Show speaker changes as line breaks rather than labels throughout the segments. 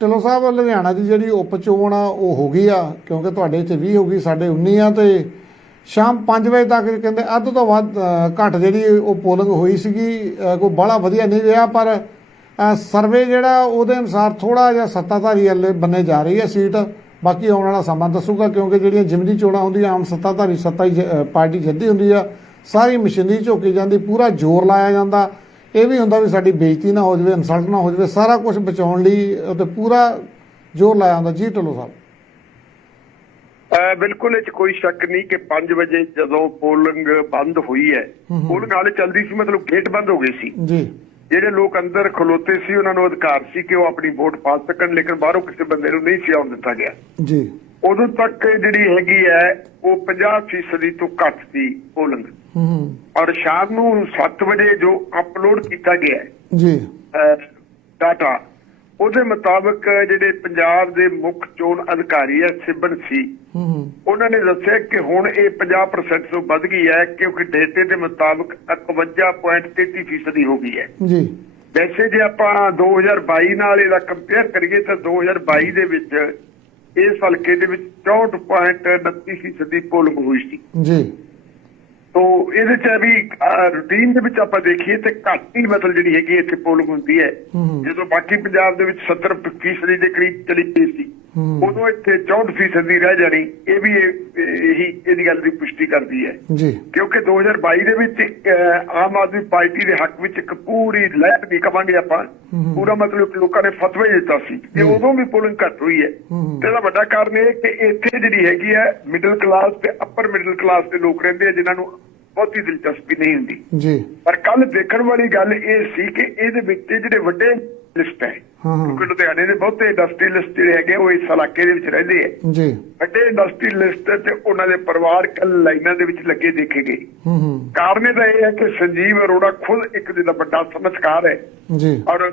ਢਿੱਲੋਂ ਸਾਹਿਬ ਲੁਧਿਆਣਾ ਦੀ ਜਿਹੜੀ ਉਪ ਚੋਣ ਆ, ਉਹ ਹੋ ਗਈ ਆ, ਕਿਉਂਕਿ ਤੁਹਾਡੇ ਚ 20 ਹੋ ਗਈ, ਸਾਡੇ 19 ਆ, ਤੇ ਸ਼ਾਮ 5 ਵਜੇ ਤੱਕ ਕਹਿੰਦੇ ਅੱਧ ਤੋਂ ਵੱਧ ਘੱਟ ਜਿਹੜੀ ਉਹ ਪੋਲਿੰਗ ਹੋਈ ਸੀਗੀ ਕੋਈ ਬੜਾ ਵਧੀਆ ਨਹੀਂ ਰਿਹਾ, ਪਰ ਸਰਵੇ ਜਿਹੜਾ ਉਹਦੇ ਅਨੁਸਾਰ ਥੋੜਾ ਜਿਹਾ ਸੱਤਾਧਾਰੀ ਵਾਲੇ ਬੰਨੇ ਜਾ ਰਹੀ ਹੈ ਸੀਟ। ਬਾਕੀ ਆਉਣ ਵਾਲਾ ਸਮਾਂ ਦੱਸੂਗਾ, ਕਿਉਂਕਿ ਜਿਹੜੀਆਂ ਜਿਮਨੀ ਚੋਣਾਂ ਹੁੰਦੀਆਂ, ਆਮ ਸੱਤਾਧਾਰੀ ਸੱਤਾ ਹੀ ਪਾਰਟੀ ਜਿੱਦੀ ਹੁੰਦੀ ਆ, ਸਾਰੀ ਮਸ਼ੀਨਰੀ ਝੋਕੀ ਜਾਂਦੀ, ਪੂਰਾ ਜ਼ੋਰ ਲਾਇਆ ਜਾਂਦਾ। ਇਹ ਵੀ ਹੁੰਦਾ ਵੀ ਸਾਡੀ ਬੇਇੱਜ਼ਤੀ ਨਾ ਹੋ ਜਾਵੇ ਇਨਸਲਟ ਨਾ ਹੋ ਜਾਵੇ ਸਾਰਾ ਕੁਝ ਬਚਾਉਣ ਲਈ ਉਹਤੇ ਪੂਰਾ ਜ਼ੋਰ ਲਾਇਆ ਜਾਂਦਾ ਜੀ ਢਿੱਲੋਂ ਸਾਹਿਬ।
ਬਿਲਕੁਲ ਇਹ ਚ ਕੋਈ ਸ਼ੱਕ ਨਹੀਂ ਕਿ 5 ਵਜੇ ਜਦੋਂ ਪੋਲਿੰਗ ਬੰਦ ਹੋਈ ਹੈ ਪੋਲਿੰਗ ਹਾਲੇ ਚੱਲਦੀ ਸੀ ਮਤਲਬ ਗੇਟ ਬੰਦ ਹੋ ਗਏ ਸੀ।
ਜੀ।
ਜਿਹੜੇ ਲੋਕ ਅੰਦਰ ਖਲੋਤੇ ਸੀ ਉਹਨਾਂ ਨੂੰ ਅਧਿਕਾਰ ਸੀ ਕਿ ਉਹ ਆਪਣੀ ਵੋਟ ਪਾ ਸਕਣ ਲੇਕਿਨ ਬਾਹਰੋਂ ਕਿਸੇ ਬੰਦੇ ਨੂੰ ਨਹੀਂ ਸੀ ਆਉਣ ਦਿੱਤਾ ਗਿਆ।
ਜੀ।
ਉਦੋਂ ਤੱਕ ਜਿਹੜੀ ਹੈਗੀ ਹੈ ਉਹ 50% ਤੋਂ ਘੱਟ ਸੀ ਪੋਲਿੰਗ
ਹੂੰ ਹੂੰ।
ਔਰ ਸ਼ਾਮ ਨੂੰ 7 ਵਜੇ ਜੋ ਅਪਲੋਡ ਕੀਤਾ ਗਿਆ
ਜੀ।
ਡਾਟਾ ਉਹਦੇ ਮੁਤਾਬਕ ਜਿਹੜੇ ਪੰਜਾਬ ਦੇ ਮੁੱਖ ਚੋਣ ਅਧਿਕਾਰੀ ਹੈ ਸਿਬਨ ਸੀ ਉਹਨਾਂ ਨੇ ਦੱਸਿਆ ਕਿ ਹੁਣ ਇਹ 50% ਤੋਂ ਵੱਧ ਗਈ ਹੈ ਕਿਉਂਕਿ ਡੇਟੇ ਦੇ ਮੁਤਾਬਕ 51.33% ਹੋ ਗਈ ਹੈ।
ਜੀ।
ਵੈਸੇ ਜੇ ਆਪਾਂ 2022 ਨਾਲ ਇਹਦਾ ਕੰਪੇਅਰ ਕਰੀਏ ਤਾਂ 2022 ਦੇ ਵਿੱਚ ਇਸ ਹਲਕੇ ਦੇ ਵਿੱਚ 64.29% ਦੀ ਪੋਲਿੰਗ ਹੋਈ ਸੀ
ਜੀ।
ਤੋ ਇਹਦੇ ਚ ਵੀ ਰੂਟੀਨ ਦੇ ਵਿੱਚ ਆਪਾਂ ਦੇਖੀਏ ਤੇ ਘੱਟ ਹੀ ਮਤਲਬ ਜਿਹੜੀ ਹੈਗੀ ਇੱਥੇ ਪੋਲਿੰਗ ਹੁੰਦੀ ਹੈ। ਜਦੋਂ ਬਾਕੀ ਪੰਜਾਬ ਦੇ ਵਿੱਚ 70% ਦੇ ਕਰੀਬ ਚਲੀ ਗਈ ਸੀ। ਉਦੋਂ ਇੱਥੇ 64% ਦੀ ਰਹਿ ਜਾਣੀ ਇਹ ਵੀ ਇਹ- ਇਹੀ ਇਹਦੀ ਗੱਲ ਦੀ ਪੁਸ਼ਟੀ ਕਰਦੀ ਹੈ
ਜੀ
ਕਿਉਂਕਿ 2022 ਦੇ ਵਿੱਚ ਆਮ ਆਦਮੀ ਪਾਰਟੀ ਦੇ ਹੱਕ ਵਿੱਚ ਇੱਕ ਪੂਰੀ ਲਹਿਰ ਦੀ ਕਵਾਂਗੇ ਆਪਾਂ ਪੂਰਾ ਮਤਲਬ ਲੋਕਾਂ ਨੇ ਫਤਵਾ ਹੀ ਦਿੱਤਾ ਸੀ
ਜੀ।
ਉਦੋਂ ਵੀ ਪੋਲਿੰਗ ਘੱਟ ਹੋਈ ਹੈ
ਹੂੰ।
ਤੇ ਇਹਦਾ ਵੱਡਾ ਕਾਰਨ ਇਹ ਕਿ ਇੱਥੇ ਜਿਹੜੀ ਹੈਗੀ ਹੈ ਮਿਡਲ ਕਲਾਸ ਤੇ ਅੱਪਰ ਮਿਡਲ ਕਲਾਸ ਦੇ ਲੋਕ ਰਹਿੰਦੇ ਆ ਜਿਨ੍ਹਾਂ ਨੂੰ ਬਹੁਤੀ ਦਿਲਚਸਪੀ ਨਹੀਂ ਹੁੰਦੀ।
ਜੀ।
ਪਰ ਕੱਲ ਦੇਖਣ ਵਾਲੀ ਗੱਲ ਇਹ ਸੀ ਕਿ ਇਹਦੇ ਵਿੱਚ ਜਿਹੜੇ ਵੱਡੇ ਲਿਸਟ ਹੈ। ਕਿਉਂਕਿ ਲੁਧਿਆਣੇ ਦੇ ਬਹੁਤੇ ਇੰਡਸਟਰੀਅਲਿਸਟ ਜਿਹੜੇ ਹੈਗੇ ਉਹ ਇਸ ਇਲਾਕੇ ਦੇ ਵਿੱਚ ਰਹਿੰਦੇ ਆ।
ਜੀ।
ਵੱਡੇ ਇੰਡਸਟਰੀਅਲਿਸਟ ਤੇ ਉਹਨਾਂ ਦੇ ਪਰਿਵਾਰ ਕੱਲ ਲਾਈਨਾਂ ਦੇ ਵਿੱਚ ਲੱਗੇ ਦੇਖੇ ਗਏ।
ਹੂੰ ਹੂੰ।
ਕਾਰਨ ਇਹਦਾ ਇਹ ਹੈ ਕਿ ਸੰਜੀਵ ਅਰੋੜਾ ਖੁਦ ਇੱਕ ਜਿਹਦਾ ਵੱਡਾ ਸਮਝਕਾਰ ਹੈ।
ਜੀ।
ਔਰ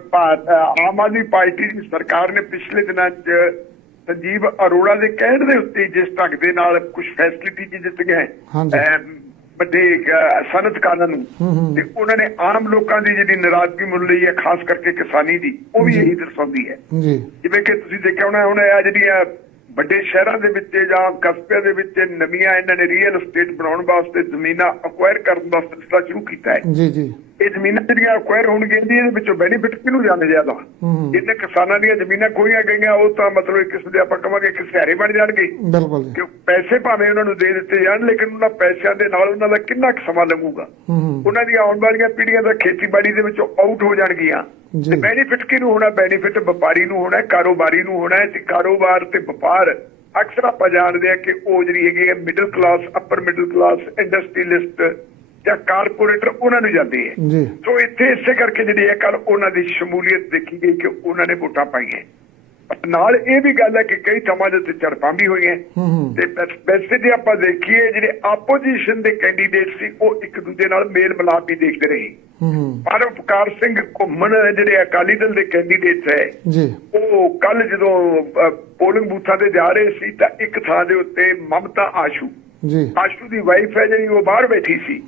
ਆਮ ਆਦਮੀ ਪਾਰਟੀ ਦੀ ਸਰਕਾਰ ਨੇ ਪਿਛਲੇ ਦਿਨਾਂ 'ਚ ਸੰਜੀਵ ਅਰੋੜਾ ਦੇ ਕਹਿਣ ਦੇ ਉੱਤੇ ਜਿਸ ਢੰਗ ਦੇ ਨਾਲ ਕੁਝ ਫੈਸਿਲਿਟੀ ਜੀ ਦਿੱਤ ਗਏ ਵੱਡੇ ਸਨਅਤਕਾਰਾਂ ਨੂੰ। ਤੇ ਉਹਨਾਂ ਨੇ ਆਮ ਲੋਕਾਂ ਦੀ ਜਿਹੜੀ ਨਾਰਾਜ਼ਗੀ ਮੁੱਲ ਲਈ ਹੈ ਖਾਸ ਕਰਕੇ ਕਿਸਾਨੀ ਦੀ ਉਹ ਵੀ। ਇਹੀ ਦਰਸਾਉਂਦੀ ਹੈ। ਜਿਵੇਂ ਕਿ ਤੁਸੀਂ ਦੇਖਿਆ ਹੋਣਾ ਹੁਣ ਇਹ ਜਿਹੜੀਆਂ ਵੱਡੇ ਸ਼ਹਿਰਾਂ ਦੇ ਵਿੱਚ ਜਾਂ ਕਸਬਿਆਂ ਦੇ ਵਿੱਚ ਨਵੀਆਂ ਇਹਨਾਂ ਨੇ ਰੀਅਲ estate ਬਣਾਉਣ ਵਾਸਤੇ ਜ਼ਮੀਨਾਂ ਅਕਵਾਇਰ ਕਰਨ ਦਾ ਸਿਲਸਿਲਾ ਸ਼ੁਰੂ ਕੀਤਾ ਹੈ।
ਜੀ ਜੀ।
ਇਹ ਜ਼ਮੀਨਾਂ ਜਿਹੜੀਆਂ ਅਕਵਾਇਰ ਹੋਣਗੀਆਂ ਜੀ ਇਹਦੇ ਵਿੱਚੋਂ ਬੈਨੀਫਿਟ ਕਿਹਨੂੰ ਜਾਂਦੇ ਜ਼ਿਆਦਾ?
ਹੂੰ।
ਜਿਹਨੇ ਕਿਸਾਨਾਂ ਦੀਆਂ ਜ਼ਮੀਨਾਂ ਖੋਈਆਂ ਗਈਆਂ ਉਹ ਤਾਂ ਮਤਲਬ ਇੱਕ ਕਿਸਮ ਦੇ ਆਪਾਂ ਕਹਾਂਗੇ ਕਿ ਸਿਆਰੇ ਬਣ ਜਾਣਗੇ।
ਬਿਲਕੁਲ
ਕਿ ਪੈਸੇ ਭਾਵੇਂ ਉਹਨਾਂ ਨੂੰ ਦੇ ਦਿੱਤੇ ਜਾਣ ਲੇਕਿਨ ਉਹਨਾਂ ਪੈਸਿਆਂ ਦੇ ਨਾਲ ਉਹਨਾਂ ਦਾ ਕਿੰਨਾ ਕੁ ਸਮਾਂ ਲੱਗੂਗਾ ਉਹਨਾਂ ਦੀਆਂ ਆਉਣ ਵਾਲੀਆਂ ਪੀੜ੍ਹੀਆਂ ਦਾ ਖੇਤੀਬਾੜੀ ਦੇ ਵਿੱਚੋਂ ਆਊਟ ਹੋ ਜਾਣਗੀਆਂ। ਤੇ ਬੈਨੀਫਿਟ ਕਿਹਨੂੰ ਹੋਣਾ? ਬੈਨੀਫਿਟ ਵਪਾਰੀ ਨੂੰ ਹੋਣਾ ਕਾਰੋਬਾਰੀ ਨੂੰ ਹੋਣਾ ਤੇ ਕਾਰੋਬਾਰ ਤੇ ਵਪਾਰ। ਅਕਸਰ ਆਪਾਂ ਜਾਣਦੇ ਆ ਕਿ ਉਹ ਜਿਹੜੀ ਹੈਗੀ ਹੈ middle class upper middle class industrialist ਜਾਂ ਕਾਰਪੋਰੇਟਰ ਉਹਨਾਂ ਨੂੰ ਜਾਂਦੇ ਹੈ।
ਜੀ।
ਸੋ ਇੱਥੇ ਇਸੇ ਕਰਕੇ ਜਿਹੜੀ ਹੈ ਕੱਲ ਉਹਨਾਂ ਦੀ ਸ਼ਮੂਲੀਅਤ ਦੇਖੀ ਗਈ ਕਿ ਉਹਨਾਂ ਨੇ ਵੋਟਾਂ ਪਾਈਆਂ। ਨਾਲ ਇਹ ਵੀ ਗੱਲ ਹੈ ਕਿ ਕਈ ਥਾਵਾਂ ਦੇ ਉੱਤੇ ਝੜਪਾਂ ਵੀ ਹੋਈਆਂ ਤੇ ਵੈਸ- ਜੇ ਆਪਾਂ ਦੇਖੀਏ ਜਿਹੜੇ ਆਪੋਜੀਸ਼ਨ ਦੇ ਕੈਂਡੀਡੇਟ ਸੀ ਉਹ ਇੱਕ ਦੂਜੇ ਨਾਲ ਮੇਲ ਮਿਲਾਪ ਹੀ ਦੇਖਦੇ ਰਹੇ। ਪਰ ਉਪਕਾਰ ਸਿੰਘ ਘੁੰਮਣ ਜਿਹੜੇ ਅਕਾਲੀ ਦਲ ਦੇ ਕੈਂਡੀਡੇਟ ਹੈ
ਜੀ।
ਉਹ ਕੱਲ ਜਦੋਂ ਪੋਲਿੰਗ ਬੂਥਾਂ ਤੇ ਜਾ ਰਹੇ ਸੀ ਤਾਂ ਇੱਕ ਥਾਂ ਦੇ ਉੱਤੇ ਮਮਤਾ ਆਸ਼ੂ
ਜੀ।
ਆਸ਼ੂ ਦੀ ਵਾਈਫ ਹੈ ਜਿਹੜੀ ਉਹ ਬਾਹਰ ਬੈਠੀ ਸੀ।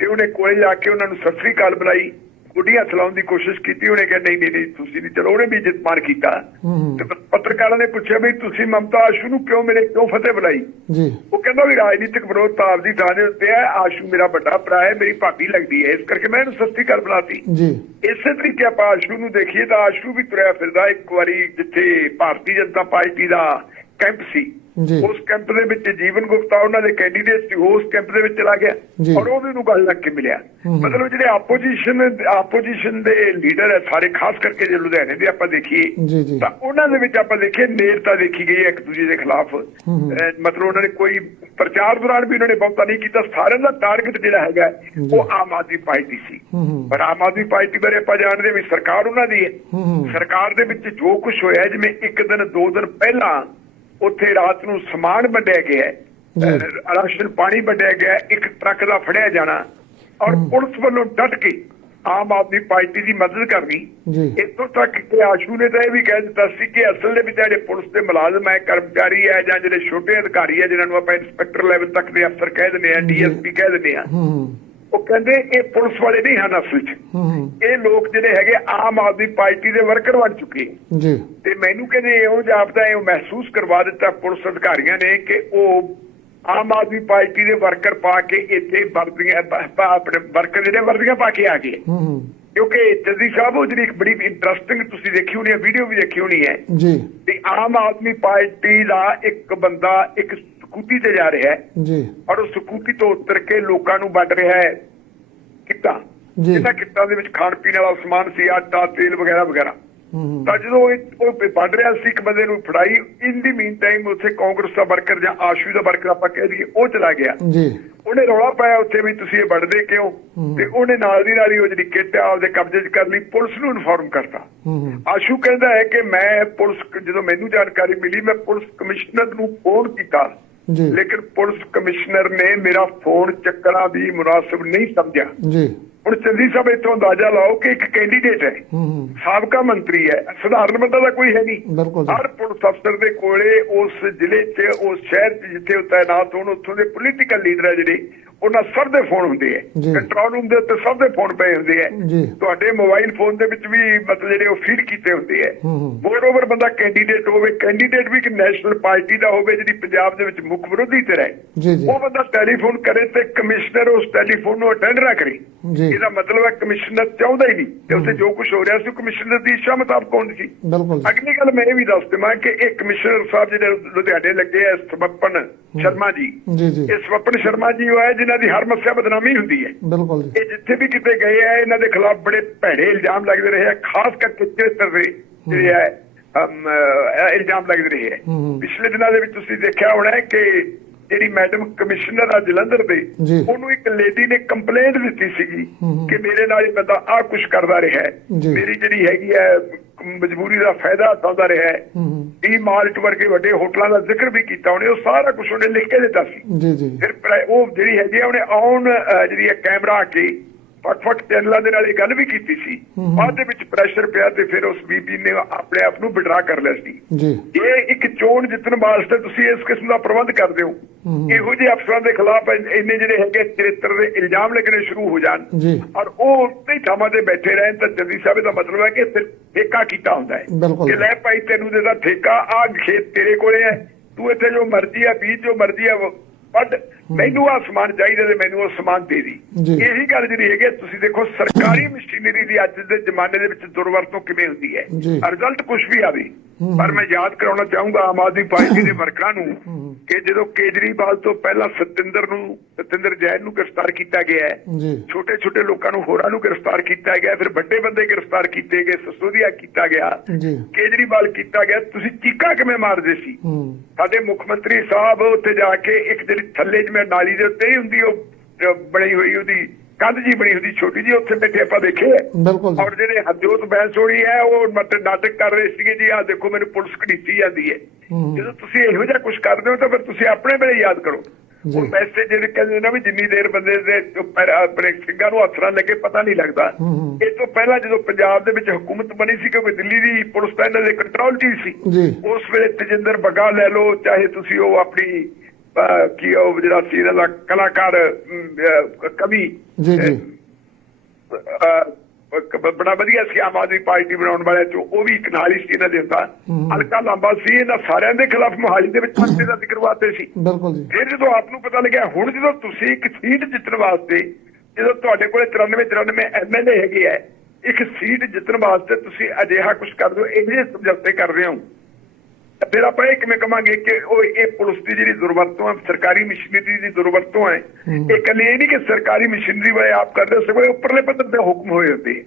ਤੇ ਉਹਨੇ ਕੋਲੇ ਜਾ ਕੇ ਉਹਨਾਂ ਨੂੰ ਸਤਿ ਸ੍ਰੀ ਅਕਾਲ ਬੁਲਾਈ। ਗੁੱਡੀਆਂ ਚਲਾਉਣ ਦੀ ਕੋਸ਼ਿਸ਼ ਕੀਤੀ। ਉਹਨੇ ਕਿਹਾ ਨਹੀਂ ਨਹੀਂ ਤੁਸੀਂ ਨਹੀਂ ਚਲੋ। ਉਹਨੇ ਵੀ ਇੱਜ਼ਤ ਮਾਰ ਕੀਤਾ। ਤੇ ਪੱਤਰਕਾਰਾਂ ਨੇ ਪੁੱਛਿਆ ਵੀ ਤੁਸੀਂ ਮਮਤਾ ਆਸ਼ੂ ਨੂੰ ਕਿਉਂ ਮੇਰੇ ਕਿਉਂ ਫਤਿਹ ਬੁਲਾਈ?
ਜੀ।
ਉਹ ਕਹਿੰਦਾ ਵੀ ਰਾਜਨੀਤਿਕ ਵਿਰੋਧ ਤਾਂ ਆਪਦੀ ਥਾਂ ਦੇ ਉੱਤੇ ਹੈ। ਆਸ਼ੂ ਮੇਰਾ ਵੱਡਾ ਭਰਾ ਹੈ ਮੇਰੀ ਭਾਬੀ ਲੱਗਦੀ ਹੈ। ਇਸ ਕਰਕੇ ਮੈਂ ਇਹਨੂੰ ਸਸਤੀ ਕਰ ਬੁਲਾਤੀ।
ਜੀ।
ਇਸੇ ਤਰੀਕੇ ਆਪਾਂ ਆਸ਼ੂ ਨੂੰ ਦੇਖੀਏ ਤਾਂ ਆਸ਼ੂ ਵੀ ਤੁਰਿਆ ਫਿਰਦਾ ਇੱਕ ਵਾਰੀ ਜਿੱਥੇ ਭਾਰਤੀ ਜਨਤਾ ਪਾਰਟੀ ਦਾ ਕੈਂਪ ਸੀ।
ਜੀ।
ਉਸ ਕੈਂਪ ਦੇ ਵਿੱਚ ਜੀਵਨ ਗੁਪਤਾ ਉਹਨਾਂ ਦੇ ਕੈਂਡੀਡੇਟ ਸੀ ਉਸ ਕੈਂਪ ਦੇ ਵਿੱਚ ਚਲਾ ਗਿਆ। ਔਰ ਉਹਦੇ ਨੂੰ ਗੱਲ ਲੱਗ ਕੇ ਮਿਲਿਆ। ਮਤਲਬ ਜਿਹੜੇ ਆਪੋਜੀਸ਼ਨ ਆਪੋਜੀਸ਼ਨ ਦੇ ਲੀਡਰ ਹੈ ਸਾਰੇ ਖਾਸ ਕਰਕੇ ਜੇ ਲੁਧਿਆਣੇ ਦੇ ਆਪਾਂ ਦੇਖੀਏ ਤਾਂ ਉਹਨਾਂ ਦੇ ਵਿੱਚ ਆਪਾਂ ਦੇਖੀਏ ਨੇੜਤਾ ਦੇਖੀ ਗਈ ਇੱਕ ਦੂਜੇ ਦੇ ਖਿਲਾਫ। ਮਤਲਬ ਉਹਨਾਂ ਨੇ ਕੋਈ ਪ੍ਰਚਾਰ ਦੌਰਾਨ ਵੀ ਉਹਨਾਂ ਨੇ ਬਹੁਤਾ ਨਹੀਂ ਕੀਤਾ। ਸਾਰਿਆਂ ਦਾ ਟਾਰਗੇਟ ਜਿਹੜਾ ਹੈਗਾ। ਉਹ ਆਮ ਆਦਮੀ ਪਾਰਟੀ ਸੀ। ਪਰ ਆਮ ਆਦਮੀ ਪਾਰਟੀ ਬਾਰੇ ਆਪਾਂ ਜਾਣਦੇ ਵੀ ਸਰਕਾਰ ਉਹਨਾਂ ਦੀ ਹੂੰ। ਸਰਕਾਰ ਦੇ ਵਿੱਚ ਜੋ ਕੁਝ ਹੋਇਆ ਜਿਵੇਂ ਇੱਕ ਦਿਨ ਦੋ ਦਿਨ ਪਹਿਲਾਂ ਉੱਥੇ ਰਾਤ ਨੂੰ ਸਮਾਨ ਵੰਡਿਆ ਗਿਆ ਰਾਸ਼ਨ ਪਾਣੀ ਵੰਡਿਆ ਗਿਆ ਇੱਕ ਟਰੱਕ ਦਾ ਫੜਿਆ ਜਾਣਾ ਔਰ ਪੁਲਿਸ ਵੱਲੋਂ ਡਟ ਕੇ ਆਮ ਆਦਮੀ ਪਾਰਟੀ ਦੀ ਮਦਦ ਕਰਨੀ।
ਜੀ।
ਇੱਥੋਂ ਤੱਕ ਕਿ ਆਸ਼ੂ ਨੇ ਤਾਂ ਇਹ ਵੀ ਕਹਿ ਦਿੱਤਾ ਸੀ ਕਿ ਅਸਲ ਦੇ ਵਿੱਚ ਜਿਹੜੇ ਪੁਲਿਸ ਦੇ ਮੁਲਾਜ਼ਮ ਹੈ ਕਰਮਚਾਰੀ ਹੈ ਜਾਂ ਜਿਹੜੇ ਛੋਟੇ ਅਧਿਕਾਰੀ ਹੈ ਜਿਨ੍ਹਾਂ ਨੂੰ ਆਪਾਂ ਇੰਸਪੈਕਟਰ ਲੈਵਲ ਤੱਕ ਦੇ ਅਫਸਰ ਕਹਿ ਦਿੰਦੇ ਆ। ਡੀਐਸਪੀ ਕਹਿ ਦਿੰਦੇ ਆ ਉਹ ਕਹਿੰਦੇ ਇਹ ਪੁਲਿਸ ਵਾਲੇ ਨਹੀਂ ਹਨ ਅਸਲ 'ਚ। ਇਹ ਲੋਕ ਜਿਹੜੇ ਹੈਗੇ ਆਮ ਆਦਮੀ ਪਾਰਟੀ ਦੇ ਵਰਕਰ ਬਣ ਚੁੱਕੇ।
ਜੀ।
ਤੇ ਮੈਨੂੰ ਕਹਿੰਦੇ ਇਹੋ ਜਾਪਦਾ ਇਹ ਮਹਿਸੂਸ ਕਰਵਾ ਦਿੱਤਾ ਪੁਲਿਸ ਅਧਿਕਾਰੀਆਂ ਨੇ ਕਿ ਉਹ ਆਮ ਆਦਮੀ ਪਾਰਟੀ ਦੇ ਵਰਕਰ ਪਾ ਕੇ ਇੱਥੇ ਵਰਦੀਆਂ ਆਪਣੇ ਵਰਕਰ ਜਿਹੜੇ ਵਰਦੀਆਂ ਪਾ ਕੇ ਆ ਗਏ। ਕਿਉਂਕਿ ਜੱਦੀ ਸਾਹਿਬ ਉਹ ਜਿਹੜੀ ਇੱਕ ਬੜੀ ਇੰਟਰਸਟਿੰਗ ਤੁਸੀਂ ਦੇਖੀ ਹੋਣੀ ਹੈ ਵੀਡੀਓ ਵੀ ਦੇਖੀ ਹੋਣੀ ਹੈ।
ਜੀ।
ਤੇ ਆਮ ਆਦਮੀ ਪਾਰਟੀ ਦਾ ਇੱਕ ਬੰਦਾ ਇੱਕ ਸਕੂਟੀ ਤੇ ਜਾ ਰਿਹਾ ਹੈ।
ਜੀ।
ਔਰ ਉਹ ਸਕੂਟੀ ਤੋਂ ਉਤਰ ਕੇ ਲੋਕਾਂ ਨੂੰ ਵੰਡ ਰਿਹਾ ਹੈ ਕਿੱਟਾਂ
ਜੀ।
ਇਹਨਾਂ ਕਿੱਟਾਂ ਦੇ ਵਿੱਚ ਖਾਣ ਪੀਣ ਵਾਲਾ ਸਮਾਨ ਸੀ ਆਟਾ ਤੇਲ ਵਗੈਰਾ ਵਗੈਰਾ। ਤਾਂ ਜਦੋਂ ਉਹ ਵੰਡ ਰਿਹਾ ਸੀ ਇੱਕ ਬੰਦੇ ਨੂੰ ਫੜਾਈ ਇਨ ਦੀ ਮੀਨ ਟਾਈਮ ਉੱਥੇ ਕਾਂਗਰਸ ਦਾ ਵਰਕਰ ਜਾਂ ਆਸ਼ੂ ਦਾ ਵਰਕਰ ਆਪਾਂ ਕਹਿ ਦਈਏ ਉਹ ਚਲਾ ਗਿਆ।
ਜੀ।
ਉਹਨੇ ਰੌਲਾ ਪਾਇਆ ਉੱਥੇ ਵੀ ਤੁਸੀਂ ਇਹ ਵੰਡਦੇ ਕਿਉਂ। ਤੇ ਉਹਨੇ ਨਾਲ ਦੀ ਨਾਲ ਹੀ ਉਹ ਜਿਹੜੀ ਕਿੱਟ ਆ ਉਹਦੇ ਕਬਜ਼ੇ 'ਚ ਕਰ ਲਈ ਪੁਲਿਸ ਨੂੰ ਇਨਫੋਰਮ ਕਰਤਾ। ਆਸ਼ੂ ਕਹਿੰਦਾ ਹੈ ਕਿ ਮੈਂ ਪੁਲਿਸ ਜਦੋਂ ਮੈਨੂੰ ਜਾਣਕਾਰੀ ਮਿਲੀ ਮੈਂ ਪੁਲਿਸ ਕਮਿਸ਼ਨਰ ਨੂੰ ਫੋਨ ਕੀਤਾ।
ਜੀ।
ਲੇਕਿਨ ਪੁਲਿਸ ਕਮਿਸ਼ਨਰ ਨੇ ਮੇਰਾ ਫੋਨ ਚੱਕਣਾ ਵੀ ਮੁਨਾਸਬ ਨਹੀਂ ਸਮਝਿਆ।
ਜੀ।
ਹੁਣ ਚੰਦੀ ਸਾਹਿਬ ਇੱਥੋਂ ਅੰਦਾਜ਼ਾ ਲਾਓ ਕਿ ਇੱਕ ਕੈਂਡੀਡੇਟ ਹੈ। ਸਾਬਕਾ ਮੰਤਰੀ ਹੈ। ਸਧਾਰਨ ਬੰਦਾ ਦਾ ਕੋਈ ਹੈ ਨਹੀਂ। ਹਰ ਪੁਲਿਸ ਅਫਸਰ ਦੇ ਕੋਲੇ ਉਸ ਜ਼ਿਲ੍ਹੇ 'ਚ ਉਸ ਸ਼ਹਿਰ 'ਚ ਜਿੱਥੇ ਉਹ ਤਾਇਨਾਤ ਹੋਣ ਉੱਥੋਂ ਦੇ ਪੋਲੀਟੀਕਲ ਲੀਡਰ ਹੈ ਜਿਹੜੇ ਉਹਨਾਂ ਸਭ ਦੇ ਫੋਨ ਹੁੰਦੇ ਹੈ
ਜੀ।
ਕੰਟਰੋਲ ਰੂਮ ਦੇ ਉੱਤੇ ਸਭ ਦੇ ਫੋਨ ਪਏ ਹੁੰਦੇ ਹੈ
ਜੀ।
ਤੁਹਾਡੇ ਮੋਬਾਈਲ ਫੋਨ ਦੇ ਵਿੱਚ ਵੀ ਮਤਲਬ ਜਿਹੜੇ ਉਹ ਫੀਡ ਕੀਤੇ ਹੁੰਦੇ ਹੂੰ ਮੋਰ ਓਵਰ ਬੰਦਾ ਕੈਂਡੀਡੇਟ ਹੋਵੇ ਕੈਂਡੀਡੇਟ ਵੀ ਇੱਕ ਨੈਸ਼ਨਲ ਪਾਰਟੀ ਦਾ ਹੋਵੇ ਜਿਹੜੀ ਪੰਜਾਬ ਦੇ ਵਿੱਚ ਮੁੱਖ ਵਿਰੋਧੀ ਤੇ ਰਹੇ ਉਹ ਬੰਦਾ ਟੈਲੀਫੋਨ ਕਰੇ ਤੇ ਕਮਿਸ਼ਨਰ ਉਸ ਟੈਲੀਫੋਨ ਨੂੰ ਅਟੈਂਡ ਨਾ ਕਰੇ। ਇਹਦਾ ਮਤਲਬ ਹੈ ਕਮਿਸ਼ਨਰ ਚਾਹੁੰਦਾ ਹੀ ਨਹੀਂ। ਤੇ ਉੱਥੇ ਜੋ ਕੁਝ ਹੋ ਰਿਹਾ ਸੀ ਕਮਿਸ਼ਨਰ ਦੀ ਇੱਛਾ ਮੁਤਾਬਕ ਹੋਣੀ ਸੀ? ਅਗਲੀ ਗੱਲ ਮੈਂ ਇਹ ਵੀ ਦੱਸ ਦੇਵਾਂ ਕਿ ਇਹ ਕਮਿਸ਼ਨਰ ਸਾਹਿਬ ਜਿਹੜੇ ਲੁਧਿਆਣੇ ਲੱਗੇ ਐ ਸਵਪਨ ਸ਼ਰਮਾ ਜੀ।
ਜੀ ਜੀ।
ਇਹ ਸਵਪਨ ਸ਼ਰਮਾ ਜੀ ਉਹ ਹੈ ਜਿਨ੍ਹਾਂ ਦੀ ਹਰ ਮੱਸਿਆ ਬਦਨਾਮੀ ਹੁੰਦੀ ਹੈ
ਬਿਲਕੁਲ ਜੀ
ਇਹ ਜਿੱਥੇ ਵੀ ਕਿਤੇ ਗਏ ਆ ਇਹਨਾਂ ਦੇ ਖਿਲਾਫ ਬੜੇ ਭੈੜੇ ਇਲਜ਼ਾਮ ਲੱਗਦੇ ਰਹੇ ਆ ਖਾਸ ਕਰਕੇ ਚਰਿੱਤਰ ਦੇ ਜਿਹੜੇ ਅਹ, ਇਲਜ਼ਾਮ ਲੱਗਦੇ ਰਹੇ ਆ ਪਿਛਲੇ ਦਿਨਾਂ ਦੇ ਵਿੱਚ ਤੁਸੀਂ ਦੇਖਿਆ ਹੋਣਾ ਕਿ ਜਿਹੜੀ ਮੈਡਮ ਕਮਿਸ਼ਨਰ ਆ ਜਲੰਧਰ ਦੇ। ਉਹਨੂੰ ਇੱਕ ਲੇਡੀ ਨੇ ਕੰਪਲੇਂਟ ਦਿੱਤੀ ਸੀਗੀ। ਕਿ ਮੇਰੇ ਨਾਲ ਇਹ ਬੰਦਾ ਆ ਕੁਝ ਕਰਦਾ ਰਿਹਾ। ਮੇਰੀ ਜਿਹੜੀ ਹੈਗੀ ਹੈ ਮਜਬੂਰੀ ਦਾ ਫਾਇਦਾ ਉਠਾਉਂਦਾ ਰਿਹਾ ਹੈ। ਡੀ ਮਾਰਟ ਵਰਗੇ ਵੱਡੇ ਹੋਟਲਾਂ ਦਾ ਜ਼ਿਕਰ ਵੀ ਕੀਤਾ ਉਹਨੇ ਉਹ ਸਾਰਾ ਕੁਝ ਉਹਨੇ ਲਿਖ ਕੇ ਦਿੱਤਾ ਸੀ।
ਜੀ ਜੀ।
ਫਿਰ ਉਹ ਜਿਹੜੀ ਹੈਗੀ ਉਹਨੇ ਆਨ ਜਿਹੜੀ ਹੈ ਕੈਮਰਾ ਕੇ ਫਟ-ਫਟ ਚੈਨਲਾਂ ਦੇ ਨਾਲ ਇਹ ਗੱਲ ਵੀ ਕੀਤੀ ਸੀ। ਬਾਅਦ ਦੇ ਵਿੱਚ ਪ੍ਰੈਸ਼ਰ ਪਿਆ ਤੇ ਫਿਰ ਉਸ ਬੀਬੀ ਨੇ ਆਪਣੇ ਆਪ ਨੂੰ ਵਿਡਰਾ ਕਰ ਲਿਆ ਸੀ।
ਜੀ।
ਇਹ ਇੱਕ ਚੋਣ ਜਿੱਤਣ ਵਾਸਤੇ ਤੁਸੀਂ ਇਸ ਕਿਸਮ ਦਾ ਪ੍ਰਬੰਧ ਕਰਦੇ ਹੋ। ਇਹੋ ਜਿਹੇ ਅਫਸਰਾਂ ਦੇ ਖਿਲਾਫ ਇੰਨੇ ਜਿਹੜੇ ਹੈਗੇ ਚਰਿੱਤਰ ਦੇ ਇਲਜ਼ਾਮ ਲੱਗਣੇ ਸ਼ੁਰੂ ਹੋ ਜਾਣ।
ਜੀ।
ਔਰ ਉਹ ਉੱਤੇ ਹੀ ਥਾਵਾਂ ਤੇ ਬੈਠੇ ਰਹਿਣ ਤਾਂ ਜੱਦੀ ਸਾਹਿਬ ਦਾ ਮਤਲਬ ਹੈ ਕਿ ਠੇਕਾ ਕੀਤਾ ਹੁੰਦਾ ਹੈ। ਕਿ ਲੈ ਭਾਈ ਤੈਨੂੰ ਦੇਦਾ ਠੇਕਾ ਆ ਖੇਤ ਤੇਰੇ ਕੋਲੇ ਹੈ। ਤੂੰ ਇੱਥੇ ਜੋ ਮਰਜ਼ੀ ਆ ਬੀਜ ਜੋ ਮਰਜ਼ੀ ਆ ਵੱਢ। ਮੈਨੂੰ ਆ ਸਮਾਨ ਚਾਹੀਦਾ ਤੇ ਮੈਨੂੰ ਉਹ ਸਮਾਨ ਦੇ ਦੀ। ਇਹੀ ਗੱਲ ਜਿਹੜੀ ਹੈਗੀ ਤੁਸੀਂ ਦੇਖੋ ਸਰਕਾਰੀ ਮਸ਼ੀਨਰੀ ਦੀ ਅੱਜ ਦੇ ਜ਼ਮਾਨੇ ਦੇ ਵਿੱਚ ਦੁਰਵਰਤੋਂ ਕਿਵੇਂ ਹੁੰਦੀ ਹੈ। ਰਿਜ਼ਲਟ ਕੁਝ ਵੀ ਆਵੇ। ਪਰ ਮੈਂ ਯਾਦ ਕਰਾਉਣਾ ਚਾਹੂੰਗਾ ਆਮ ਆਦਮੀ ਪਾਰਟੀ ਦੇ ਵਰਕਰਾਂ ਨੂੰ। ਕਿ ਜਦੋਂ ਕੇਜਰੀਵਾਲ ਤੋਂ ਪਹਿਲਾਂ ਸਤਿੰਦਰ ਨੂੰ ਸਤਿੰਦਰ ਜੈਨ ਨੂੰ ਗ੍ਰਿਫਤਾਰ ਕੀਤਾ ਗਿਆ ਹੈ ਛੋਟੇ ਛੋਟੇ ਲੋਕਾਂ ਨੂੰ ਹੋਰਾਂ ਨੂੰ ਗ੍ਰਿਫਤਾਰ ਕੀਤਾ ਗਿਆ ਫਿਰ ਵੱਡੇ ਬੰਦੇ ਗ੍ਰਿਫਤਾਰ ਕੀਤੇ ਗਏ ਸਸੋਦੀਆ ਕੀਤਾ ਗਿਆ ਕੇਜਰੀਵਾਲ ਕੀਤਾ ਗਿਆ ਤੁਸੀਂ ਚੀਕਾ ਕਿਵੇਂ ਮਾਰਦੇ ਸੀ? ਸਾਡੇ ਮੁੱਖ ਮੰਤਰੀ ਸਾਹਿਬ ਉੱਥੇ ਜਾ ਕੇ ਇੱਕ ਜਿਹੜੀ ਥੱਲੇ ਜਿਵੇਂ ਨਾਲੀ ਦੇ ਉੱਤੇ ਹੀ ਹੁੰਦੀ ਉਹ ਬਣੀ ਹੋਈ ਉਹਦੀ ਕੰਧ ਜੀ ਬਣੀ ਹੁੰਦੀ ਛੋਟੀ ਜੀ ਉੱਥੇ ਬੈਠੇ ਆਪਾਂ ਦੇਖੇ।
ਬਿਲਕੁਲ
ਔਰ ਜਿਹੜੇ ਹਰਜੋਤ ਬੈਂਸ ਹੋਣੀ ਹੈ ਉਹ ਮਤਲਬ ਨਾਟਕ ਕਰ ਰਹੇ ਸੀਗੇ ਜੀ ਆਹ ਦੇਖੋ ਮੈਨੂੰ ਪੁਲਿਸ ਘੜੀਸੀ ਜਾਂਦੀ ਹੈ। ਜਦੋਂ ਤੁਸੀਂ ਇਹੋ ਜਿਹਾ ਕੁਝ ਕਰਦੇ ਹੋ ਤਾਂ ਫਿਰ ਤੁਸੀਂ ਆਪਣੇ ਵੇਲੇ ਯਾਦ ਕਰੋ। ਉਹ ਮੈਸੇਜ ਜਿਹੜੇ ਕਹਿੰਦੇ ਨੇ ਵੀ ਜਿੰਨੀ ਦੇਰ ਬੰਦੇ ਦੇ ਉੱਪਰ ਆਪਣੇ ਸਿੰਘਾਂ ਨੂੰ ਹੱਥ ਨਾਲ ਲੱਗੇ ਪਤਾ ਨਹੀਂ ਲੱਗਦਾ। ਇਹ ਤੋਂ ਪਹਿਲਾਂ ਜਦੋਂ ਪੰਜਾਬ ਦੇ ਵਿੱਚ ਹਕੂਮਤ ਬਣੀ ਸੀ ਕਿਉਂਕਿ ਦਿੱਲੀ ਦੀ ਪੁਲਿਸ ਇਹਨਾਂ ਦੇ ਕੰਟਰੋਲ ਹੀ ਸੀ ਉਸ ਵੇਲੇ ਤਜਿੰਦਰ ਬੱਗਾ ਲੈ ਲਓ ਚਾਹੇ ਤੁਸੀਂ ਉਹ ਆਪਣੀ ਕੀ ਉਹ ਜਿਹੜਾ ਸੀ ਇਹਨਾਂ ਦਾ ਕਲਾਕਾਰ ਕਵੀ।
ਜੀ ਜੀ।
ਬੜਾ ਵਧੀਆ ਸੀ ਆਮ ਆਦਮੀ ਪਾਰਟੀ ਬਣਾਉਣ ਵਾਲਿਆਂ ਚੋਂ ਉਹ ਵੀ ਇੱਕ ਨਾਲ ਹੀ ਸੀ ਇਹਨਾਂ ਦੇ ਹੁੰਦਾ। ਹਲਕਾ ਲੰਬਾ ਸੀ ਇਹਨਾਂ ਸਾਰਿਆਂ ਦੇ ਖਿਲਾਫ ਮੁਹਾਲੀ ਦੇ ਵਿੱਚ ਮਸਲੇ ਦਾ ਜ਼ਿਕਰ ਵਾਤੇ ਸੀ।
ਬਿਲਕੁਲ ਜੀ।
ਫਿਰ ਜਦੋਂ ਆਪ ਨੂੰ ਪਤਾ ਲੱਗਿਆ ਹੁਣ ਜਦੋਂ ਤੁਸੀਂ ਇੱਕ ਸੀਟ ਜਿੱਤਣ ਵਾਸਤੇ ਜਦੋਂ ਤੁਹਾਡੇ ਕੋਲੇ 93 94 ਐਮਐਲਏ ਹੈਗੇ ਆ ਇੱਕ ਸੀਟ ਜਿੱਤਣ ਵਾਸਤੇ ਤੁਸੀਂ ਅਜਿਹਾ ਕੁਝ ਕਰਦੇ ਹੋ ਇਹਦੇ ਸਮਝੌਤੇ ਕਰ ਰਹੇ ਹੋ। ਫਿਰ ਆਪਾਂ ਇਹ ਕਿਵੇਂ ਕਵਾਂਗੇ ਕਿ ਉਹ ਇਹ ਪੁਲਿਸ ਦੀ ਜਿਹੜੀ ਦੁਰਵਰਤੋਂ ਹੈ ਸਰਕਾਰੀ ਮਸ਼ੀਨਰੀ ਦੀ ਦੁਰਵਰਤੋਂ ਹੈ। ਇਹ ਕੱਲੀ ਇਹ ਨਹੀਂ ਕਿ ਸਰਕਾਰੀ ਮਸ਼ੀਨਰੀ ਵਾਲੇ ਆਪ ਕਰਦੇ ਸਗੋਂ ਉੱਪਰਲੇ ਪੱਧਰ ਤੇ ਹੁਕਮ ਹੋਏ ਹੁੰਦੇ।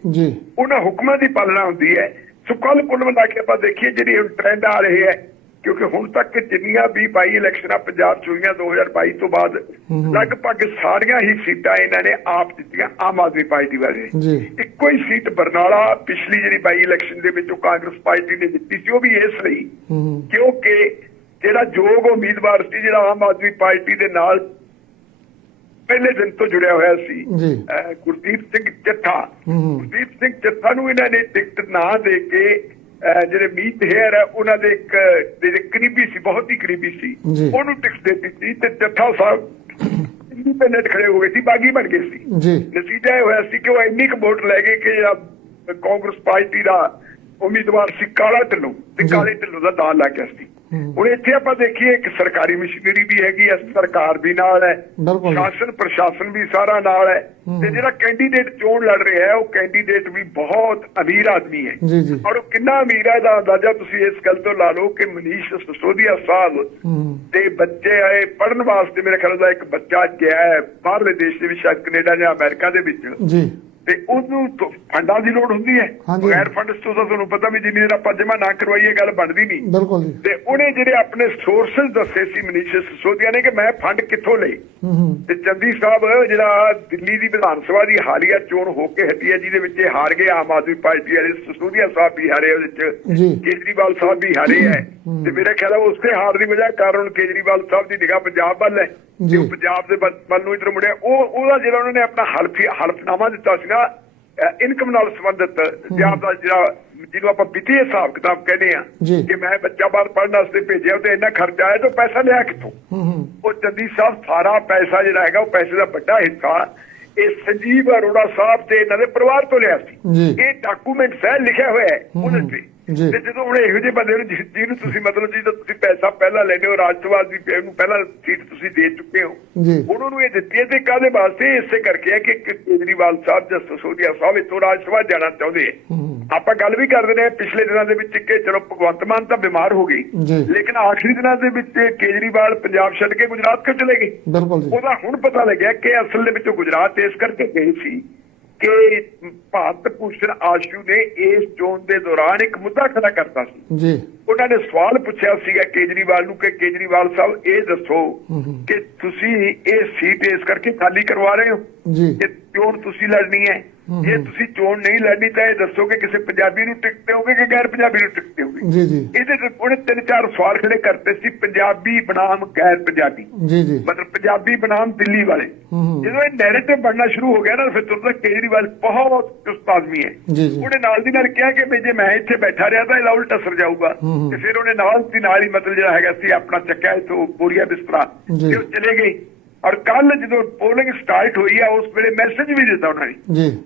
ਉਹਨਾਂ ਹੁਕਮਾਂ ਦੀ ਪਾਲਣਾ ਹੁੰਦੀ ਹੈ। ਸੋ ਕੱਲ ਕੁੱਲ ਮਿਲਾ ਕੇ ਆਪਾਂ ਦੇਖੀਏ ਜਿਹੜੀ ਟ੍ਰੈਂਡ ਆ ਰਹੇ ਹੈ ਕਿਉਂਕਿ ਹੁਣ ਤੱਕ ਜਿੰਨੀਆਂ ਵੀ ਬਾਈ ਇਲੈਕਸ਼ਨਾਂ ਪੰਜਾਬ ਚ ਹੋਈਆਂ 2022 ਤੋਂ ਬਾਅਦ। ਲਗਭਗ ਸਾਰੀਆਂ ਹੀ ਸੀਟਾਂ ਇਹਨਾਂ ਨੇ ਆਪ ਜਿੱਤੀਆਂ ਆਮ ਆਦਮੀ ਪਾਰਟੀ ਵਾਲੇ। ਇੱਕੋ ਹੀ ਸੀਟ ਬਰਨਾਲਾ ਪਿਛਲੀ ਜਿਹੜੀ ਬਾਈ ਇਲੈਕਸ਼ਨ ਦੇ ਵਿੱਚ ਉਹ ਕਾਂਗਰਸ ਪਾਰਟੀ ਨੇ ਜਿੱਤੀ ਸੀ ਉਹ ਵੀ ਇਸ ਲਈ। ਕਿਉਂਕਿ ਜਿਹੜਾ ਯੋਗ ਉਮੀਦਵਾਰ ਸੀ ਜਿਹੜਾ ਆਮ ਆਦਮੀ ਪਾਰਟੀ ਦੇ ਨਾਲ ਪਹਿਲੇ ਦਿਨ ਤੋਂ ਜੁੜਿਆ ਹੋਇਆ ਸੀ ਗੁਰਦੀਪ ਸਿੰਘ ਚੱਠਾ
ਹੂੰ
ਗੁਰਦੀਪ ਸਿੰਘ ਚੱਠਾ ਨੂੰ ਇਹਨਾਂ ਨੇ ਟਿਕਟ ਨਾ ਦੇ ਕੇ ਜਿਹੜੇ ਮੀਤ ਹੈਰ ਹੈ ਉਹਨਾਂ ਦੇ ਇੱਕ ਜਿਹੜੇ ਕਰੀਬੀ ਸੀ ਬਹੁਤ ਹੀ ਕਰੀਬੀ ਸੀ। ਉਹਨੂੰ ਟਿਕਟ ਦੇ ਦਿੱਤੀ ਤੇ ਚੱਠਾ ਸਾਹਿਬ ਇੰਡੀਪੈਂਡੈਂਟ ਖੜੇ ਹੋ ਗਏ ਸੀ ਬਾਗੀ ਬਣ ਗਏ ਸੀ
ਜੀ
ਨਤੀਜਾ ਇਹ ਹੋਇਆ ਸੀ ਕਿ ਉਹ ਇੰਨੀ ਕੁ ਵੋਟ ਲੈ ਗਏ ਕਿ ਕਾਂਗਰਸ ਪਾਰਟੀ ਦਾ ਉਮੀਦਵਾਰ ਸੀ ਕਾਲਾ ਢਿੱਲੋਂ ਤੇ। ਕਾਲੇ ਢਿੱਲੋਂ ਦਾ ਨਾਂ ਲੱਗ ਗਿਆ ਸੀ। ਹੁਣ ਇੱਥੇ ਆਪਾਂ ਦੇਖੀਏ ਇੱਕ ਸਰਕਾਰੀ ਮਸ਼ੀਨਰੀ ਵੀ ਹੈਗੀ ਹੈ ਸਰਕਾਰ ਵੀ ਨਾਲ ਹੈ। ਸ਼ਾਸਨ ਪ੍ਰਸ਼ਾਸਨ ਵੀ ਸਾਰਾ ਨਾਲ ਹੈ। ਤੇ ਜਿਹੜਾ ਕੈਂਡੀਡੇਟ ਚੋਣ ਲੜ ਰਿਹਾ ਹੈ ਉਹ ਕੈਂਡੀਡੇਟ ਵੀ ਬਹੁਤ ਅਮੀਰ ਆਦਮੀ ਹੈ।
ਜੀ ਜੀ।
ਔਰ ਉਹ ਕਿੰਨਾ ਅਮੀਰ ਹੈ ਦਾ ਅੰਦਾਜ਼ਾ ਤੁਸੀਂ ਇਸ ਗੱਲ ਤੋਂ ਲਾ ਲਓ ਕਿ ਮਨੀਸ਼ ਸਸੋਦੀਆ ਸਾਹਿਬ ਤੇ ਬੱਚੇ ਆਏ ਪੜਨ ਵਾਸਤੇ ਮੇਰੇ ਖਿਆਲ ਦਾ ਇੱਕ ਬੱਚਾ ਗਿਆ ਹੈ ਬਾਹਰਲੇ ਦੇਸ਼ ਦੇ ਵਿੱਚ ਸ਼ਾਇਦ ਕੈਨੇਡਾ ਜਾਂ ਅਮਰੀਕਾ ਦੇ ਵਿੱਚ।
ਜੀ।
ਤੇ ਉਹਨੂੰ ਫੰਡਾਂ ਦੀ ਲੋੜ ਹੁੰਦੀ ਹੈ। ਬਗੈਰ ਫੰਡਸ ਤੋਂ ਤਾਂ ਤੁਹਾਨੂੰ ਪਤਾ ਵੀ ਜਿੰਨੀ ਦੇਰ ਆਪਾਂ ਜਮਾ ਨਾ ਕਰਵਾਈਏ ਗੱਲ ਬਣਦੀ ਨਹੀਂ।
ਬਿਲਕੁਲ ਜੀ।
ਤੇ ਉਹਨੇ ਜਿਹੜੇ ਆਪਣੇ ਸੋਰਸਸ ਦੱਸੇ ਸੀ ਮਨੀਸ਼ ਸਸੋਦੀਆ ਨੇ ਕਿ ਮੈਂ ਫੰਡ ਕਿੱਥੋਂ ਲਈ ਤੇ ਚੰਦੀ ਸਾਹਿਬ ਜਿਹੜਾ ਦਿੱਲੀ ਦੀ ਵਿਧਾਨ ਸਭਾ ਦੀ ਹਾਲੀਆ ਚੋਣ ਹੋ ਕੇ ਹਟੀ ਹੈ ਜਿਹਦੇ ਵਿੱਚ ਇਹ ਹਾਰ ਗਏ ਆਮ ਆਦਮੀ ਪਾਰਟੀ ਵਾਲੇ ਸਸੋਦੀਆ ਸਾਹਿਬ ਵੀ ਹਾਰੇ ਉਹਦੇ
ਜੀ।
ਚ ਕੇਜਰੀਵਾਲ ਸਾਹਿਬ ਵੀ ਹਾਰੇ ਹੈ ਤੇ ਮੇਰੇ ਖਿਆਲ ਹੈ ਉਸਦੇ ਹਾਰ ਦੀ ਵਜ੍ਹਾ ਕਾਰਨ ਕੇਜਰੀਵਾਲ ਸਾਹਿਬ ਦੀ ਨਿਗਾਹ ਪੰਜਾਬ ਵੱਲ ਹੈ।
ਜੀ।
ਤੇ ਪੰਜਾਬ ਦੇ ਵੱਲ ਵੱਲ ਨੂੰ ਇਧਰ ਮੁੜਿਆ। ਉਹ ਉਹਦਾ ਜਿਹੜਾ ਉਹਨਾਂ ਨੇ ਆਪਣਾ ਹਲਫੀ ਹਲਫਨਾਮਾ ਦਿੱਤਾ ਸੀ ਨਾ ਇਨਕਮ ਨਾਲ ਸੰਬੰਧਿਤ ਦਾ ਜਿਹੜਾ ਜਿਹਨੂੰ ਆਪਾਂ ਵਿੱਤੀ ਹਿਸਾਬ ਕਿਤਾਬ ਕਹਿੰਦੇ ਆ
ਜੀ।
ਕਿ ਮੈਂ ਬੱਚਾ ਬਾਹਰ ਪੜਨ ਵਾਸਤੇ ਭੇਜਿਆ ਤੇ ਇੰਨਾ ਖਰਚਾ ਆਇਆ ਤਾਂ ਪੈਸਾ ਲਿਆ ਕਿੱਥੋਂ? ਉਹ ਚੰਦੀ ਸਾਹਿਬ ਸਾਰਾ ਪੈਸਾ ਜਿਹੜਾ ਹੈਗਾ ਉਹ ਪੈਸੇ ਦਾ ਵੱਡਾ ਹਿੱਸਾ ਇਹ ਸੰਜੀਵ ਅਰੋੜਾ ਸਾਹਿਬ ਤੇ ਇਹਨਾਂ ਦੇ ਪਰਿਵਾਰ ਤੋਂ ਲਿਆ ਸੀ।
ਜੀ।
ਇਹ ਡਾਕੂਮੈਂਟਸ ਹੈ ਲਿਖਿਆ ਹੋਇਆ ਹੈ
ਹੂੰ,
ਤੇ।
ਜੀ।
ਤੇ ਜਦੋਂ ਹੁਣ ਇਹੋ ਜਿਹੇ ਬੰਦੇ ਨੂੰ ਜਿਹਨੂੰ ਤੁਸੀਂ ਮਤਲਬ ਜਿਹਦਾ ਤੁਸੀਂ ਪੈਸਾ ਪਹਿਲਾਂ ਲੈਨੇ ਹੋ ਰਾਜਸਭਾ ਦੀ ਨੂੰ ਪਹਿਲਾਂ ਸੀਟ ਤੁਸੀਂ ਦੇ ਚੁੱਕੇ ਹੋ।
ਜੀ।
ਉਹਨਾਂ ਨੂੰ ਇਹ ਦਿੱਤੀ ਹੈ ਤੇ ਕਾਦੇ ਵਾਸਤੇ? ਇਸੇ ਕਰਕੇ ਹੈ ਕਿ ਕੇਜਰੀਵਾਲ ਸਾਹਿਬ ਜਾਂ ਸਸੋਦੀਆ ਸਾਹਿਬ ਇੱਥੋਂ ਰਾਜਸਭਾ ਜਾਣਾ ਚਾਹੁੰਦੇ ਹੈ। ਆਪਾਂ ਗੱਲ ਵੀ ਕਰਦੇ ਰਹੇ ਪਿਛਲੇ ਦਿਨਾਂ ਦੇ ਵਿੱਚ ਕਿ ਚਲੋ ਭਗਵੰਤ ਮਾਨ ਤਾਂ ਬਿਮਾਰ ਹੋ ਗਈ।
ਜੀ।
ਲੇਕਿਨ ਆਖਰੀ ਦਿਨਾਂ ਦੇ ਵਿੱਚ ਕੇਜਰੀਵਾਲ ਪੰਜਾਬ ਛੱਡ ਕੇ ਗੁਜਰਾਤ ਕਿਉਂ ਚਲੇ ਗਏ?
ਬਿਲਕੁਲ ਜੀ।
ਉਹਦਾ ਹੁਣ ਪਤਾ ਲੱਗਿਆ ਕਿ ਅਸਲ ਦੇ ਵਿੱਚ ਉਹ ਗੁਜਰਾਤ ਇਸ ਕਰਕੇ ਗਏ ਸੀ ਕਿ ਭਾਰਤ ਭੂਸ਼ਣ ਆਸ਼ੂ ਨੇ ਇਸ ਚੋਣ ਦੇ ਦੌਰਾਨ ਇੱਕ ਮੁੱਦਾ ਖੜਾ ਕਰਤਾ ਸੀ।
ਜੀ।
ਉਹਨਾਂ ਨੇ ਸਵਾਲ ਪੁੱਛਿਆ ਸੀਗਾ ਕੇਜਰੀਵਾਲ ਨੂੰ ਕਿ ਕੇਜਰੀਵਾਲ ਸਾਹਿਬ ਇਹ ਦੱਸੋ ਕਿ ਤੁਸੀਂ ਇਹ ਸੀਟ ਇਸ ਕਰਕੇ ਖਾਲੀ ਕਰਵਾ ਰਹੇ ਹੋ?
ਜੀ।
ਕਿ ਚੋਣ ਤੁਸੀਂ ਲੜਨੀ ਹੂੰ? ਜੇ। ਤੁਸੀਂ ਚੋਣ ਨਹੀਂ ਲੜਨੀ ਤਾਂ ਇਹ ਦੱਸੋ ਕਿ ਕਿਸੇ ਪੰਜਾਬੀ ਨੂੰ ਟਿਕਟ ਦਿਓਗੇ ਕਿ ਗੈਰ ਪੰਜਾਬੀ ਨੂੰ ਟਿਕਟ ਦਿਓਗੇ?
ਜੀ ਜੀ।
ਇਹਦੇ ਤੇ ਉਹਨੇ ਤਿੰਨ ਚਾਰ ਸਵਾਲ ਖੜੇ ਕਰਤੇ ਸੀ ਪੰਜਾਬੀ ਬਨਾਮ ਗੈਰ ਪੰਜਾਬੀ।
ਜੀ ਜੀ।
ਮਤਲਬ ਪੰਜਾਬੀ ਬਨਾਮ ਦਿੱਲੀ ਵਾਲੇ। ਜਦੋਂ ਇਹ ਨੈਰੇਟਿਵ ਬਣਨਾ ਸ਼ੁਰੂ ਹੋ ਗਿਆ ਨਾ ਫਿਰ ਤੁਰੰਤ ਕੇਜਰੀਵਾਲ ਬਹੁਤ ਚੁਸਤ ਆਦਮੀ ਹੈ ਉਹਨੇ ਨਾਲ ਦੀ ਨਾਲ ਕਿਹਾ ਕਿ ਜੇ ਮੈਂ ਇੱਥੇ ਬੈਠਾ ਰਿਹਾ ਤਾਂ ਇਹਦਾ ਉਲਟਾ ਅਸਰ ਜਾਊਗਾ। ਤੇ ਫਿਰ ਉਹਨੇ ਨਾਲ ਦੀ ਨਾਲ ਹੀ ਮਤਲਬ ਜਿਹੜਾ ਹੈਗਾ ਸੀ ਆਪਣਾ ਚੱਕਿਆ ਇਥੋਂ ਬੋਰੀਆ ਬਿਸਤਰਾ। ਤੇ ਉਹ ਚਲੇ ਗਏ। ਔਰ ਕੱਲ ਜਦੋਂ ਪੋਲਿੰਗ ਸਟਾਰਟ ਹੋਈ ਆ ਉਸ ਵੇਲੇ ਮੈਸੇਜ ਵੀ ਦਿੱਤਾ ਉਹਨਾਂ ਨੇ।
ਜੀ।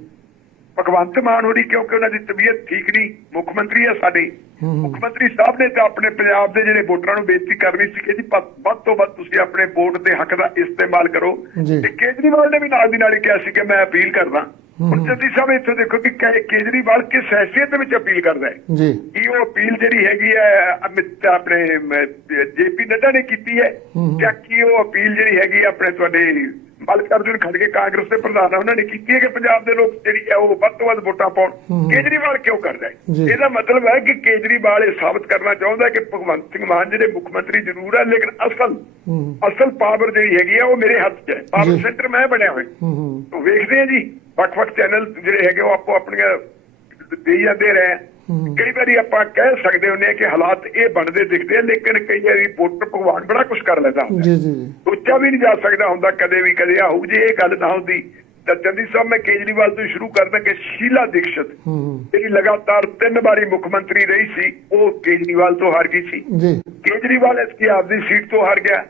ਭਗਵੰਤ ਮਾਨ ਹੋਣੀ ਕਿਉਂਕਿ ਉਹਨਾਂ ਦੀ ਤਬੀਅਤ ਠੀਕ ਨਹੀਂ ਮੁੱਖ ਮੰਤਰੀ ਸਾਡੇ
ਹੂੰ ਹੂੰ।
ਮੁੱਖ ਮੰਤਰੀ ਸਾਹਿਬ ਨੇ ਤਾਂ ਆਪਣੇ ਪੰਜਾਬ ਦੇ ਜਿਹੜੇ ਵੋਟਰਾਂ ਨੂੰ ਬੇਨਤੀ ਕਰਨੀ ਸੀ ਕਿ ਜੀ ਵੱਧ ਤੋਂ ਵੱਧ ਤੁਸੀਂ ਆਪਣੇ ਵੋਟ ਦੇ ਹੱਕ ਦਾ ਇਸਤੇਮਾਲ ਕਰੋ। ਤੇ ਕੇਜਰੀਵਾਲ ਨੇ ਵੀ ਨਾਲ ਦੀ ਨਾਲ ਹੀ ਕਿਹਾ ਸੀ ਕਿ ਮੈਂ ਅਪੀਲ ਕਰਦਾ ਹੁਣ। ਜੱਦੀ ਸਾਹਿਬ ਇੱਥੇ ਦੇਖੋ ਕਿ ਕੇਜਰੀਵਾਲ ਕਿਸ ਹੈਸੀਅਤ ਦੇ ਵਿੱਚ ਅਪੀਲ ਕਰਦਾ ਹੈ
ਜੀ
ਕੀ ਉਹ ਅਪੀਲ ਜਿਹੜੀ ਹੈਗੀ ਹੈ ਅਮਿਤ ਆਪਣੇ ਜੇਪੀ ਨੱਡਾ ਨੇ ਕੀਤੀ ਹੈ। ਜਾਂ ਕੀ ਉਹ ਅਪੀਲ ਜਿਹੜੀ ਹੈਗੀ ਆਪਣੇ ਤੁਹਾਡੇ ਮਲਕ ਅਰਜੁਨ ਖੜਗੇ ਕਾਂਗਰਸ ਦੇ ਪ੍ਰਧਾਨ ਆ ਉਹਨਾਂ ਨੇ ਕੀਤੀ ਹੈ ਕਿ ਪੰਜਾਬ ਦੇ ਲੋਕ ਜਿਹੜੀ ਹੈ ਉਹ ਵੱਧ ਤੋਂ ਵੱਧ ਵੋਟਾਂ ਪਾਉਣ। ਕੇਜਰੀਵਾਲ ਕਿਉਂ ਕਰਦਾ। ਹੈ ਇਹਦਾ ਮਤਲਬ ਹੈ ਕਿ ਕੇਜਰੀਵਾਲ ਇਹ ਸਾਬਤ ਕਰਨਾ ਚਾਹੁੰਦਾ ਹੈ ਕਿ ਭਗਵੰਤ ਸਿੰਘ ਮਾਨ ਜਿਹੜੇ ਮੁੱਖ ਮੰਤਰੀ ਜ਼ਰੂਰ ਹੈ ਲੇਕਿਨ ਅਸਲ ਅਸਲ ਪਾਵਰ ਜਿਹੜੀ ਹੈਗੀ ਹੈ ਉਹ ਮੇਰੇ ਹੱਥ 'ਚ ਹੈ ਪਾਵਰ। ਸੈਂਟਰ ਮੈਂ ਬਣਿਆ ਹੋਇਆ
ਹੂੰ ਹੂੰ
ਤੋ ਵੇਖਦੇ ਆ ਜੀ ਵੱਖ-ਵੱਖ ਚੈਨਲ ਜਿਹੜੇ ਹੈਗੇ ਉਹ ਆਪੋ ਆਪਣੀਆਂ ਦੇਈ ਜਾਂਦੇ ਰਹੇ। ਕਈ ਵਾਰੀ ਆਪਾਂ ਕਹਿ ਸਕਦੇ ਆ ਕਿ ਹਾਲਾਤ ਇਹ ਬਣਦੇ ਦਿਖਦੇ ਆ ਲੇਕਿਨ ਕਈ ਵਾਰੀ ਪੁੱਤ ਭਗਵਾਨ ਬੜਾ ਕੁਝ ਕਰ ਲੈਂਦਾ ਹੁੰਦਾ।
ਜੀ ਜੀ
ਉੱਚਾ ਵੀ ਨਹੀਂ ਜਾ ਸਕਦਾ ਹੁੰਦਾ ਕਦੇ ਵੀ ਕਦੇ ਆਹੂ ਜੇ ਇਹ ਗੱਲ ਨਾ ਹੁੰਦੀ ਤਾਂ ਚੰਦੀ ਸਾਹਿਬ ਮੈਂ ਕੇਜਰੀਵਾਲ ਤੋਂ ਸ਼ੁਰੂ ਕਰਦਾ ਕਿ ਸ਼ੀਲਾ ਦੀਕਸ਼ਤ। ਜਿਹੜੀ ਲਗਾਤਾਰ ਤਿੰਨ ਵਾਰੀ ਮੁੱਖ ਮੰਤਰੀ ਰਹੀ ਸੀ ਉਹ ਕੇਜਰੀਵਾਲ ਤੋਂ ਹਾਰ ਗਈ ਸੀ।
ਜੀ।
ਕੇਜਰੀਵਾਲ ਇਸ ਦੀ ਆਪਦੀ ਸੀਟ ਤੋਂ ਹਾਰ ਗਿਆ।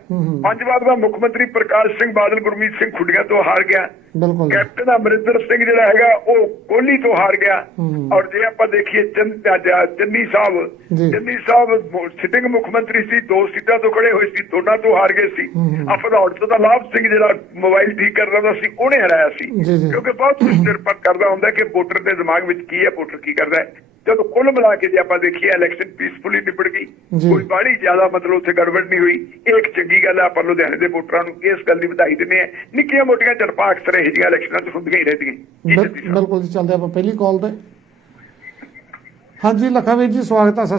ਪੰਜ ਵਾਰ ਦਾ ਮੁੱਖ ਮੰਤਰੀ ਪ੍ਰਕਾਸ਼ ਸਿੰਘ ਬਾਦਲ ਗੁਰਮੀਤ ਸਿੰਘ ਖੁੱਡੀਆਂ ਤੋਂ ਹਾਰ ਗਿਆ।
ਬਿਲਕੁਲ
ਕੈਪਟਨ ਅਮਰਿੰਦਰ ਸਿੰਘ ਜਿਹੜਾ ਹੈਗਾ ਉਹ ਕੋਹਲੀ ਤੋਂ ਹਾਰ ਗਿਆ। ਔਰ ਜੇ ਆਪਾਂ ਦੇਖੀਏ ਚੰਨੀ ਸਾਹਿਬ। ਚੰਨੀ ਸਾਹਿਬ ਸਿਟਿੰਗ ਮੁੱਖ ਮੰਤਰੀ ਸੀ ਦੋ ਸੀਟਾਂ ਤੋਂ ਖੜੇ ਹੋਏ ਸੀ ਦੋਨਾਂ ਤੋਂ ਹਾਰ ਗਏ ਸੀ। ਅਫਰੌੜ ਤੋਂ ਦਾ ਲਾਭ ਸਿੰਘ ਜਿਹੜਾ ਮੋਬਾਈਲ ਠੀਕ ਕਰ ਰਿਹਾ ਸੀ ਉਹਨੇ ਹਰਾਇਆ ਸੀ। ਕਿਉਂਕਿ ਬਹੁਤ ਕੁਝ ਨਿਰਭਰ ਕਰਦਾ ਹੁੰਦਾ ਕਿ ਵੋਟਰ ਦੇ ਦਿਮਾਗ ਵਿੱਚ ਕੀ ਹੈ ਵੋਟਰ ਕੀ ਕਰਦਾ ਹੈ ਜਦੋਂ ਕੁੱਲ ਮਿਲਾ ਕੇ ਜੇ ਆਪਾਂ ਦੇਖੀਏ ਇਲੈਕਸ਼ਨ ਪੀਸਫੁਲੀ ਨਿਬੜ ਗਈ। ਕੋਈ ਬਾਹਲੀ ਜ਼ਿਆਦਾ ਮਤਲਬ ਉੱਥੇ ਗੜਬੜ ਨਹੀਂ ਹੋਈ। ਇਹ ਇੱਕ ਚੰਗੀ ਗੱਲ ਹੈ ਆਪਾਂ ਲੁਧਿਆਣੇ ਦੇ ਵੋਟਰਾਂ ਨੂੰ ਇਸ ਗੱਲ ਦੀ ਵਧਾਈ ਦਿੰਦੇ ਆ ਨਿੱਕੀਆਂ ਮੋਟੀਆਂ ਝੜਪਾਂ ਅਕਸਰ ਇਹ ਜਿਹੀਆਂ ਇਲੈਕਸ਼ਨਾਂ 'ਚ ਹੁੰਦੀਆਂ ਹੀ ਰਹਿੰਦੀਆਂ।
ਬਿਲਕੁਲ ਜੀ ਚੱਲਦੇ ਆਪਾਂ ਪਹਿਲੀ ਕਾਲ ਤੇ। ਹਾਂਜੀ ਲਖਾ ਵੀਰ ਜੀ ਸਵਾਗਤ ਹੈ